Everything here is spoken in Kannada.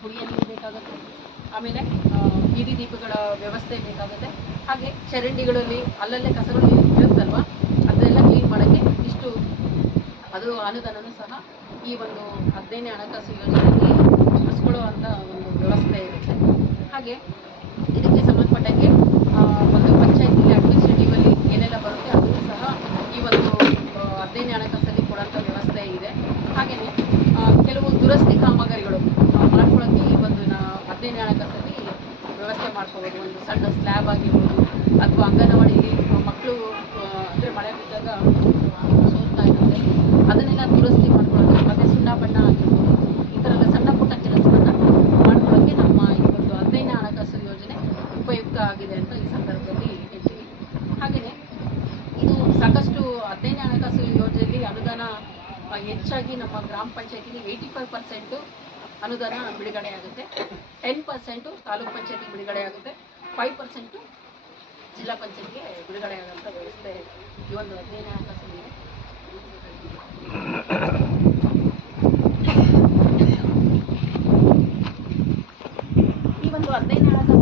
ಕುಡಿಯೋ ನೀರು ಬೇಕಾಗುತ್ತೆ, ಆಮೇಲೆ ಬೀದಿ ದೀಪಗಳ ವ್ಯವಸ್ಥೆ ಬೇಕಾಗುತ್ತೆ, ಹಾಗೆ ಚರಂಡಿಗಳಲ್ಲಿ ಅಲ್ಲಲ್ಲೇ ಕಸಗಳು ಇರುತ್ತಲ್ವ ಅದನ್ನೆಲ್ಲ ಕ್ಲೀನ್ ಮಾಡೋಕ್ಕೆ ಇಷ್ಟು ಅದು ಅನುದಾನನೂ ಸಹ ಈ ಒಂದು 15ನೇ ಹಣಕಾಸು ಯೋಜನೆಯಲ್ಲಿ ಉಳಿಸ್ಕೊಳ್ಳುವಂಥ ಒಂದು ವ್ಯವಸ್ಥೆ ಇರುತ್ತೆ. ಹಾಗೆ ಇದಕ್ಕೆ ಸಂಬಂಧಪಟ್ಟಂಗೆ ಒಂದು ಪಂಚಾಯತಿಲಿ ಅಡ್ಮಿನಿಸ್ಟ್ರೇಟಿವಲ್ಲಿ ಏನೆಲ್ಲ ಬರುತ್ತೆ ಅದನ್ನು ಸಹ ಈ ಒಂದು 15ನೇ ಹಣಕಾಸಲ್ಲಿ ಕೊಡುವಂಥ ವ್ಯವಸ್ಥೆ ಇದೆ. ಹಾಗೆಯೇ ಕೆಲವು ದುರಸ್ತಿ ಕಾಮಗಾರಿಗಳು ಮಾಡ್ಕೊಳ್ಳೋಕ್ಕೆ ಈ ಒಂದು 15ನೇ ಹಣಕಾಸಲ್ಲಿ ವ್ಯವಸ್ಥೆ ಮಾಡ್ಕೋಬೋದು. ಒಂದು ಸಣ್ಣ ಸ್ಲ್ಯಾಬ್ ಆಗಿರ್ಬೋದು, ಅಥವಾ ಅಂಗನವಾಡಿಯಲ್ಲಿ ಮಕ್ಕಳು ಅಂದರೆ ಮಳೆ ಬಿದ್ದಾಗ ಸೋಲ್ತಾ ಇರುತ್ತೆ, ಅದನ್ನೆಲ್ಲ ದುರಸ್ತಿ ಮಾಡ್ಕೊಳ್ಳೋದು, ಮತ್ತು ಸುಣ್ಣ ಬಣ್ಣ ಆಗಿರ್ಬೋದು, ಈ ಥರದ ಸಣ್ಣ ಪುಟ್ಟ ಕೆಲಸವನ್ನು ಮಾಡ್ಕೊಳ್ಳೋಕ್ಕೆ ನಮ್ಮ ಈ ಒಂದು 15ನೇ ಹಣಕಾಸು ಯೋಜನೆ ಉಪಯುಕ್ತ ಆಗಿದೆ ಅಂತ ಈ ಸಂದರ್ಭದಲ್ಲಿ ಹೇಳ್ತೀವಿ. ಹಾಗೆಯೇ ಇದು ಸಾಕಷ್ಟು 15ನೇ ಹಣಕಾಸು ಯೋಜನೆಯಲ್ಲಿ ಅನುದಾನ ಹೆಚ್ಚಾಗಿ ನಮ್ಮ ಗ್ರಾಮ ಪಂಚಾಯತಿಗೆ 85% ಅನುದಾನ ಬಿಡುಗಡೆ ಆಗುತ್ತೆ, 10% ತಾಲೂಕು ಪಂಚಾಯತಿಗೆ ಬಿಡುಗಡೆ ಆಗುತ್ತೆ, 5% ಜಿಲ್ಲಾ ಪಂಚಾಯತ್ಗೆ ಬಿಡುಗಡೆ ಆಗೋಂಥ ವ್ಯವಸ್ಥೆ ಈ ಒಂದು 15ನೇ ಹಣಕಾಸಲ್ಲಿ ಇದೆ. ಈ ಒಂದು 15ನೇ ಹಣಕಾಸು